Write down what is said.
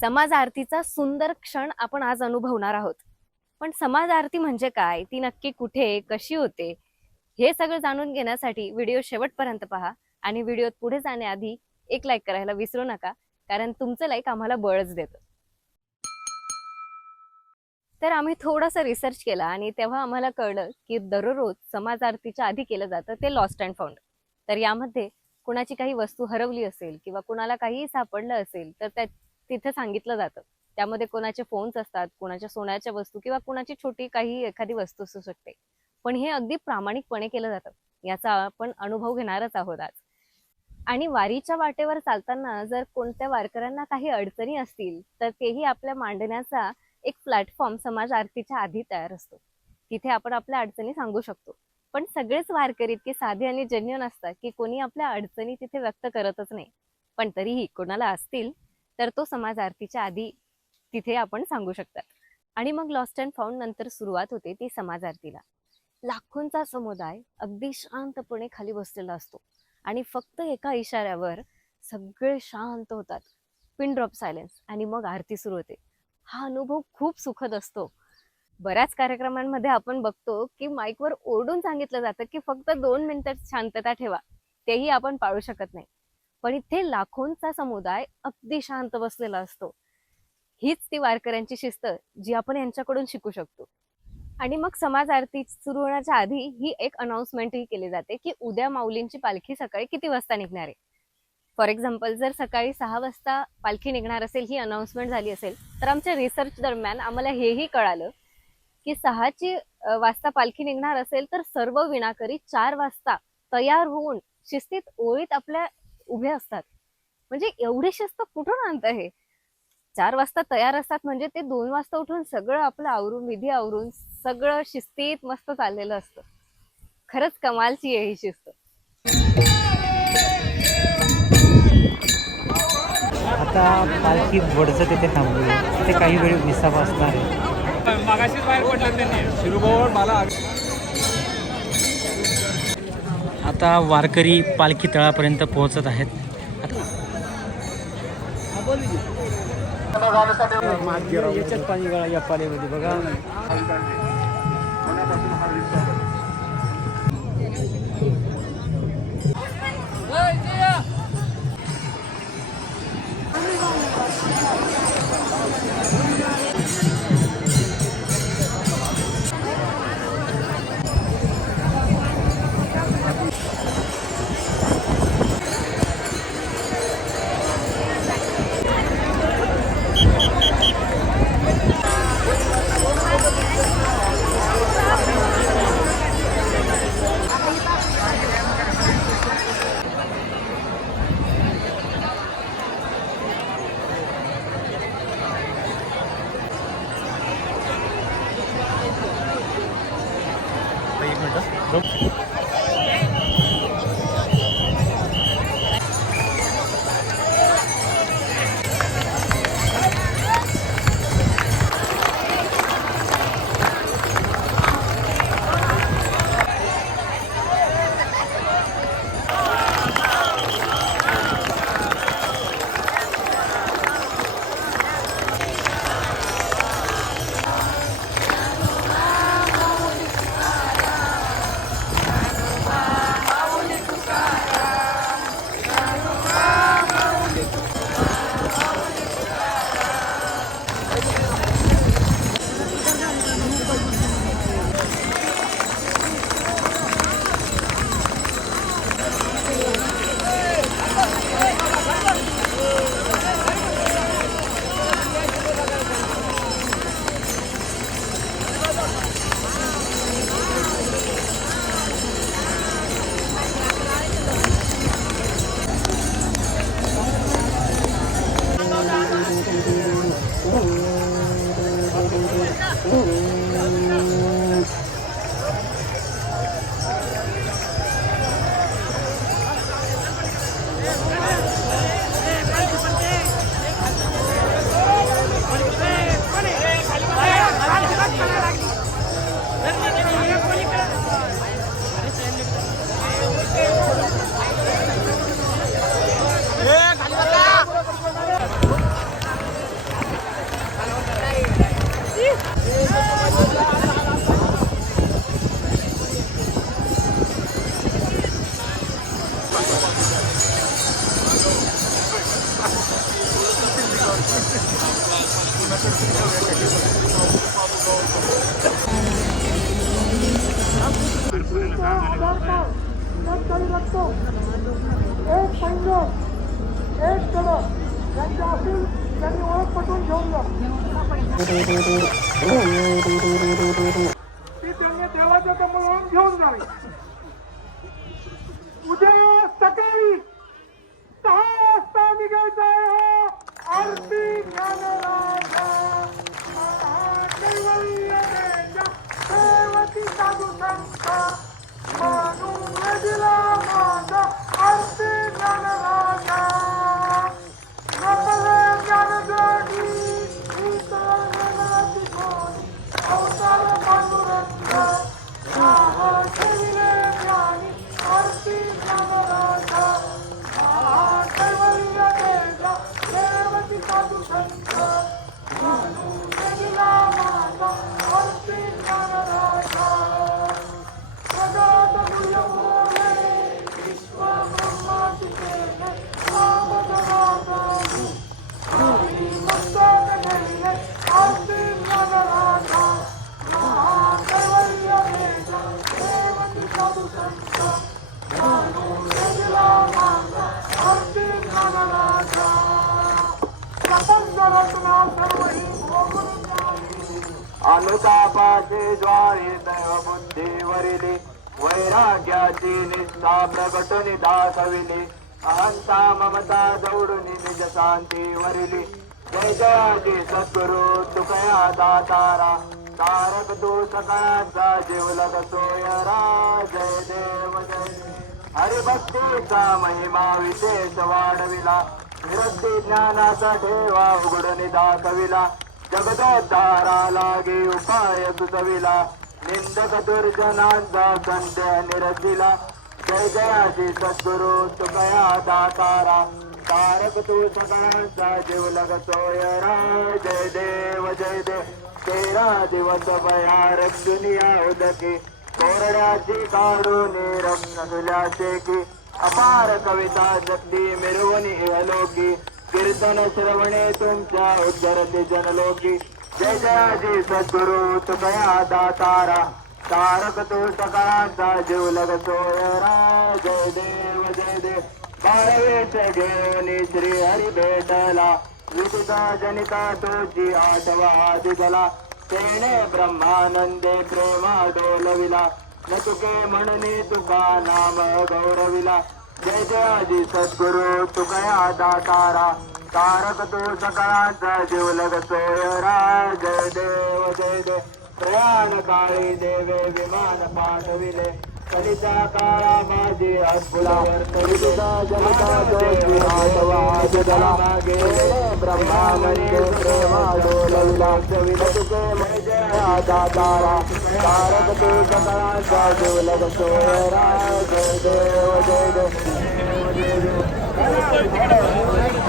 समाज आरतीचा सुंदर क्षण आपण आज अनुभवणार आहोत. पण समाज आरती म्हणजे काय? ती नक्की कुठे कशी होते? हे सगळं जाणून घेण्यासाठी व्हिडिओ शेवटपर्यंत पहा आणि व्हिडिओत पुढे जाण्याआधी एक लाईक करायला विसरू नका कारण तुमचं लाईक आम्हाला बळच देतं. तर आम्ही थोडासा रिसर्च केला आणि तेव्हा आम्हाला कळलं की दररोज समाज आरतीच्या आधी केलं जातं ते लॉस्ट अँड फाउंड तर यामध्ये कुणाची काही वस्तू हरवली असेल किंवा कुणाला काही सापडलं असेल तर त्या तिथे सांगितलं जातं. त्यामध्ये कोणाचे फोन्स असतात कोणाच्या सोन्याच्या वस्तू किंवा कोणाची छोटी काही एखादी वस्तू असू शकते. पण हे अगदी प्रामाणिकपणे केलं जातं. याचा आपण अनुभव घेणारच आहोत आज. आणि वारीच्या वाटेवर चालताना जर कोणत्या वारकऱ्यांना काही अडचणी असतील तर तेही आपल्या मांडण्याचा एक प्लॅटफॉर्म समाज आरतीच्या आधी तयार असतो. तिथे आपण आपल्या अडचणी सांगू शकतो. पण सगळेच वारकरी इतके साधे आणि जेन्युन असतात की कोणी आपल्या अडचणी तिथे व्यक्त करतच नाही. पण तरीही कोणाला असतील तर तो समाज आरतीच्या आधी तिथे आपण सांगू शकतात. आणि मग लॉस्ट अँड फाउंड नंतर सुरुवात होते ती समाज आरतीला लाखोंचा समुदाय अगदी शांतपणे खाली बसलेला असतो. आणि फक्त एका इशाऱ्यावर सगळे शांत होतात. पिन ड्रॉप सायलेन्स आणि मग आरती सुरू होते. हा अनुभव खूप सुखद असतो. बऱ्याच कार्यक्रमांमध्ये आपण बघतो की माईकवर ओरडून सांगितलं जातं की फक्त दोन मिनिटं शांतता ठेवा. तेही आपण पाळू शकत नाही. पण इथे लाखोंचा समुदाय अगदी शांत बसलेला असतो. हीच ती वारकऱ्यांची शिस्त जी आपण यांच्याकडून शिकू शकतो. आणि मग समाज आरती सुरू होण्याच्या आधी ही एक अनाऊन्समेंटही केली जाते की उद्या माऊलींची पालखी सकाळी किती वाजता निघणार आहे? फॉर एक्झाम्पल जर सकाळी सहा वाजता पालखी निघणार असेल ही अनाउन्समेंट झाली असेल तर आमच्या रिसर्च दरम्यान आम्हाला हेही कळालं की सहाची वाजता पालखी निघणार असेल तर सर्व विणाकरी चार वाजता तयार होऊन शिस्तीत ओळीत आपल्या उभे असतात. म्हणजे एवढी शिस्त कुठून आणत हे? चार वाजता तयार असतात म्हणजे ते दोन वाजता उठून सगळं आपलं आवरून विधी आवरून सगळं शिस्तीत मस्त चाललेलं असतं. खरंच कमालची आहे ही शिस्त. आता पालखी वडचं तिथे थांबली तिथे काही वेळ विसावा असणार आहे. मागाशीच बाहेर पडलं त्यांनी. शिरूभाऊ मला आता वारकरी पालखी तळापर्यंत पोहोचत आहेत. याच्यात पाणी गळा या पाण्यामध्ये बघा. Nope. शेतकरी लागतो एक सैन्य एक कडक त्यांच्या असतील त्यांनी ओळख पटवून घेऊन जा। ती त्यांनी देवाच्या घेऊन जावी। उद्या सकाळी सहा वाजता निघायचं आहे आरती ज्ञानराजा कैवल्य देजा देवती साधू संत। म्हणून दिला माझा आरती अनुतापाचे द्वारे दैव बुद्धीवरिली वैराग्याची निष्ठा प्रगटुनी दाखविली. अहंता ममता दौडुनी निज शांती वरिली. जय जयाची सद्गुरु तुकया दातारा. तारक तू सकळाचा जीवलग सोयरा जय देव जय हरिभक्तीचा महिमा विशेष वाढविला. निरंती ज्ञानाचा ठेवा उघडून दाखविला. जगदोद्धारा लागे उपाय सुचविला. निंदक दुर्जनांचा संध्या निरसिला. जय जयाशी सद्गुरु सुखया दातारा. तारक तू सकळांचा जीवलग सोयरा जय देव जय देव. तेरा दिवस भया रक्षुनिया उदकी. कोरड्याची काढून रत्न तुल्या शेकी अपार कविता शक्ती मिरवणी अलोकी. कीर्तन श्रवणे तुमच्या उद्धरते जनलोकी. जय जयाजी सद्गुरु तुकया दातारा. तारक तो सकाळाचा जीव सोयरा जय देव जय देव. बाळवेश घेऊन श्री हरी भेटला. विदिता जनिता तुझी आठवा दिगला तेने ब्रह्मानंदे प्रेमा डोलविला. न तुके म्हणणे तुका नाम गौरविला. जय जयाजी सद्गुरु तुकया दातारा तारक तू सकाळचा जीव लगतोयरा जय देव जय देव प्रयाण काळी देवे विमान पाठविले कलिता काळा माझी अद्भुतावर कलिता जनता जोशी आठवा ब्रह्मा मागे प्रेमा डोलविला तुके मय जया दातारा तारक तू सकाळाचा जीवलग सोयरा जय देव जय देव जय देव